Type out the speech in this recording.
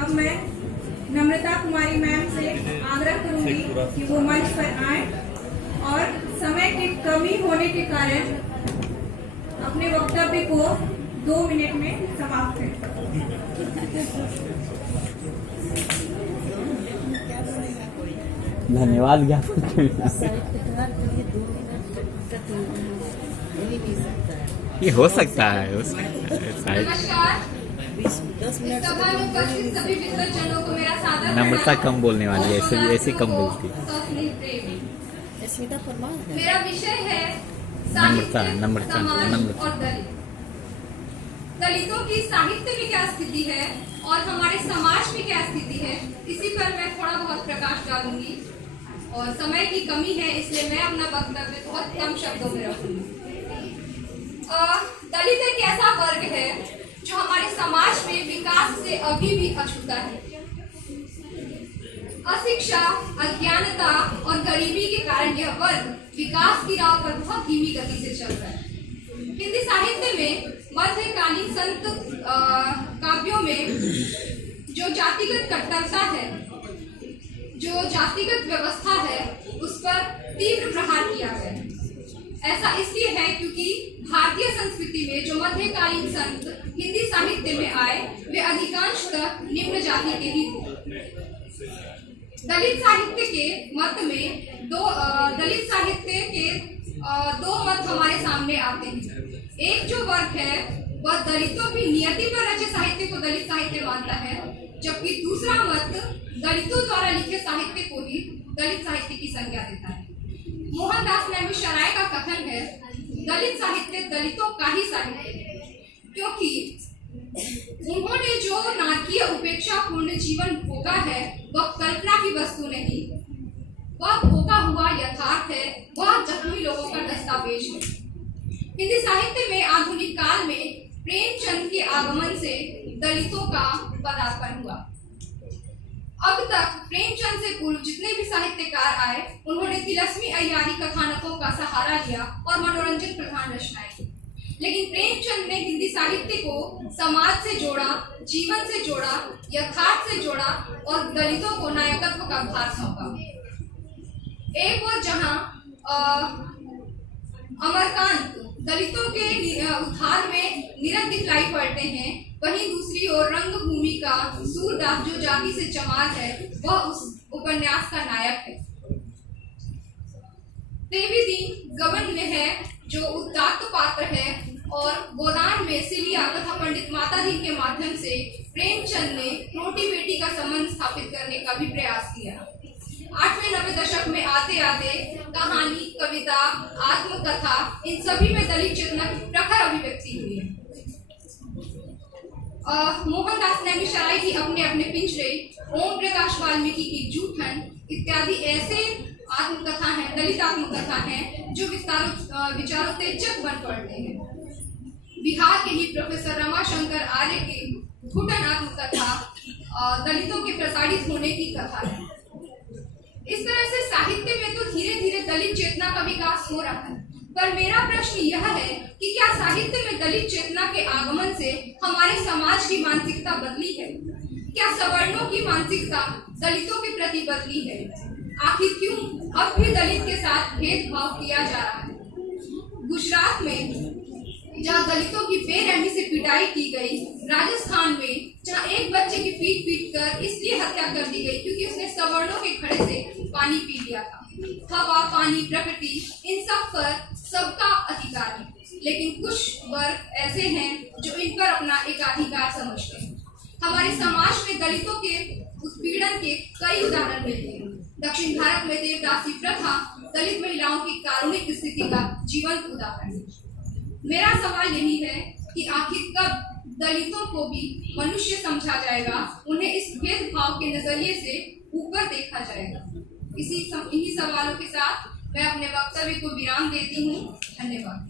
अब मैं नम्रता कुमारी मैम से आग्रह करूंगी कि वो मंच पर आए और समय की कमी होने के कारण अपने वक्तव्य को 2 मिनट में समाप्त करें। धन्यवाद ज्ञापन। ये हो सकता है नमस्कार। सभा में उपस्थित सभी विद्वज्जनों को मेरा सादर नम्रता कम बोलने वाली है, ऐसी कम बोलती। मेरा विषय है नम्रता समाज और दलित। दलितों की साहित्य में क्या स्थिति है और हमारे समाज में क्या स्थिति है, इसी पर मैं थोड़ा बहुत प्रकाश डालूंगी। और समय की कमी है इसलिए मैं अपना वक्तव्य बहुत कम शब्दों में रखूंगी। दलित एक ऐसा वर्ग है जो हमारे समाज में विकास से अभी भी अछूता है। अशिक्षा, अज्ञानता और गरीबी के कारण यह वर्ग विकास की राह पर बहुत धीमी गति से चल रहा है। हिंदी साहित्य में मध्यकालीन संत काव्यों में जो जातिगत कट्टरता है, जो जातिगत व्यवस्था है, उस पर तीव्र प्रहार किया गया है। ऐसा इसलिए है क्योंकि भारतीय संस्कृति में जो मध्यकालीन संत हिंदी साहित्य में आए वे अधिकांशतः निम्न जाति के ही थे। दलित साहित्य के मत में दो मत हमारे सामने आते हैं। एक जो वर्ग है वह दलितों की नियति पर रचे साहित्य को दलित साहित्य मानता है, जबकि दूसरा मत दलितों द्वारा लिखे साहित्य को ही दलित साहित्य की संज्ञा देता है। मोहनदास नेमिशराय का कथन है, दलित साहित्य दलितों का ही साहित्य है, क्योंकि उन्होंने जो नारकीय उपेक्षा पूर्ण जीवन भोगा है वह कल्पना की वस्तु नहीं, वह भोगा हुआ यथार्थ है, वह जख्मी लोगों का दस्तावेज है। हिंदी साहित्य में आधुनिक काल में प्रेमचंद के आगमन से दलितों का पदार्पण हुआ। अब तक प्रेमचंद से पूर्व जितने भी साहित्यकार आए उन्होंने तिलस्मी अय्यारी कथानकों का सहारा लिया और मनोरंजन प्रधान रचनाएं की, लेकिन प्रेमचंद ने हिंदी साहित्य को समाज से जोड़ा, जीवन से जोड़ा, यथार्थ से जोड़ा और दलितों को नायकत्व का भार सौंपा। एक और जहां अमरकांत दलितों के उद्धार में निरंतर दिखलाई पड़ते हैं, वहीं दूसरी ओर रंगभूमि का सूरदास जो जाति से चमार है वह उस उपन्यास का नायक है। देवी दीन गबन में है जो उदात्त पात्र है और गोदान में सिलिया तथा पंडित माता दीन के माध्यम से प्रेमचंद ने रोटी बेटी का संबंध स्थापित करने का भी प्रयास किया। 8वें-9वें दशक में आते आते कहानी, कविता, आत्मकथा, इन सभी में दलित चेतना की प्रखर अभिव्यक्ति हुई है। मोहनदास नेमिशराय की अपने अपने पिंजरे, ओम प्रकाश वाल्मीकि की जूठन इत्यादि ऐसे आत्मकथा हैं, दलित आत्मकथा हैं जो विचारोत्तेजक बन पड़ते हैं। बिहार के ही प्रोफेसर रमाशंकर आर्य की घुटन आत्मकथा दलितों के प्रसारित होने की कथा है। इस तरह से साहित्य में तो धीरे धीरे दलित चेतना का विकास हो रहा है, पर मेरा प्रश्न यह है कि क्या साहित्य में दलित चेतना के आगमन से हमारे समाज की मानसिकता बदली है? क्या सवर्णों की मानसिकता दलितों के प्रति बदली है? आखिर क्यों अब भी दलित के साथ भेदभाव किया जा रहा है? गुजरात में जहाँ दलितों की बेरहमी से पिटाई की गई, राजस्थान में जहाँ एक बच्चे की पीट कर इसलिए हत्या कर दी गई क्योंकि उसने सवर्णों के घड़े से पानी पी लिया था। हवा, पानी, प्रकृति, इन सब पर सबका अधिकार है, लेकिन कुछ वर्ग ऐसे हैं जो इन पर अपना एकाधिकार समझते हैं। हमारे समाज में दलितों के उत्पीड़न के कई उदाहरण मिलते हैं। दक्षिण भारत में देवदासी प्रथा दलित महिलाओं की कारुणिक स्थिति का जीवंत उदाहरण है। मेरा सवाल यही है कि आखिर कब दलितों को भी मनुष्य समझा जाएगा, उन्हें इस भेदभाव के नजरिए से ऊपर देखा जाएगा। इन्हीं सवालों के साथ मैं अपने वक्तव्य को विराम देती हूँ। धन्यवाद।